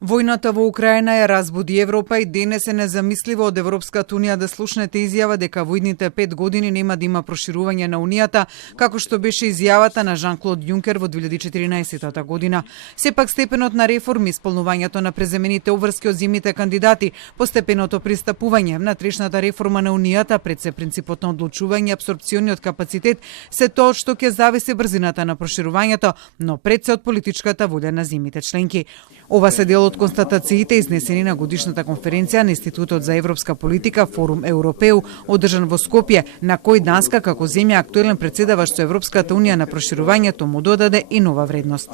Војната во Украина ја разбуди Европа и денес е незамисливо од Европската унија да слушнете изјава дека во идните 5 години нема да има проширување на унијата, како што беше изјавата на Жан-Клод Јункер во 2014 година. Сепак степенот на реформи, исполнувањето на преземените обврски од земјите кандидати, постепеното пристапување, внатрешната реформа на унијата, пред се принципот на одлучување, апсорпциониот капацитет, се тоа што ќе зависи брзината на проширувањето, но пред се од политичката волја на земјите членки. Ова се дел од констатациите изнесени на годишната конференција на Институтот за европска политика Форум Европеу, одржан во Скопје, на кој Данска како земја актуелен председаваш со Европската унија на проширувањето му додаде и нова вредност.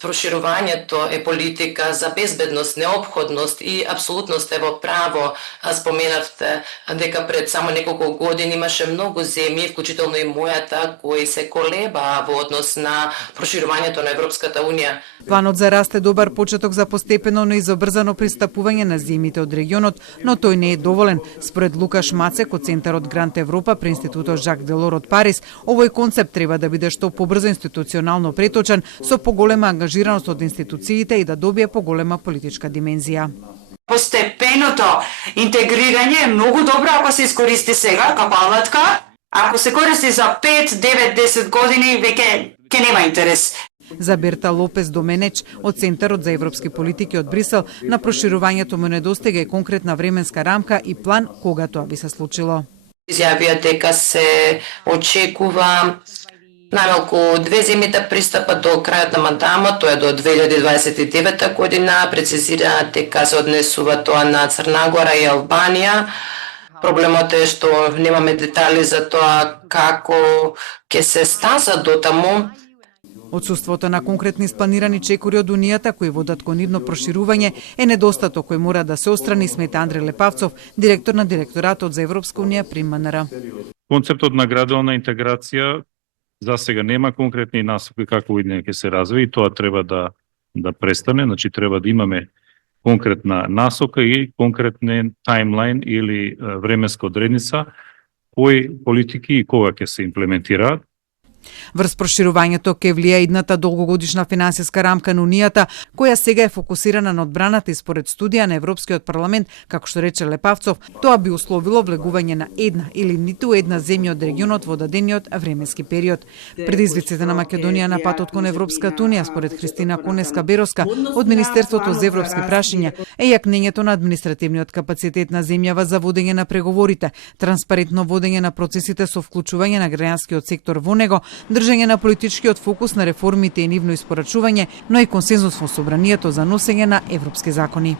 Проширувањето е политика за безбедност, неопходност и апсолутно сте во право. Споменавте дека пред само неколку години имаше многу земји, вклучително и мојата, кои се колебаа во однос на проширувањето на Европската унија. Планот за раст е добар почеток за постепено, но и за брзано пристапување на земјите од регионот, но тој не е доволен. Според Лукаш Мацек од Центарот Грант Европа при Институтот Жак Делор од Париз, овој концепт треба да биде што побрзо институционално преточен, со поголема ангажираност од институциите и да добие поголема политичка димензија. Постепеното интегрирање е многу добро ако се искористи сега како алатка. Ако се користи за 5, 9, 10 години, веќе ќе нема интерес. За Берта Лопес Доменеч од Центарот за европски политики од Брисел, на проширувањето му недостига и конкретна временска рамка и план кога тоа би се случило. Изјавија дека се очекува најмалку две земји да пристапат до крајот на мандатот, тоа е до 2029 година. Прецизира дека се однесува тоа на Црна Гора и Албанија. Проблемот е што немаме детали за тоа како ќе се стаса дотаму. Отсуството на конкретни спланирани чекори од Унијата кои водат кон нивно проширување е недостаток кој мора да се отстрани, смета Андре Лепавцов, директор на Директоратот за Европска унија при МНР. Концептот на градуална интеграција за сега нема конкретни насоки како Уединет ќе се развие и тоа треба да престане, значи треба да имаме конкретна насока и конкретен таймлайн или временска одредница кои политики и кога ќе се имплементираат. Врз проширувањето ќе влија идната долгогодишна финансиска рамка на Унијата, која сега е фокусирана на одбраната и според студија на Европскиот парламент, како што рече Лепавцов, тоа би условило влегување на една или ниту една земја од регионот во дадениот временски период. Предизвиците на Македонија на патот кон Европската унија, според Христина Конеска-Бероска од Министерството за европски прашања, е јакнењето на административниот капацитет на земјава за водење на преговорите, транспарентно водење на процесите со вклучување на граѓанскиот сектор во него, држање на политичкиот фокус на реформите и нивно испорачување, но и консензус во собранието за носење на европски закони.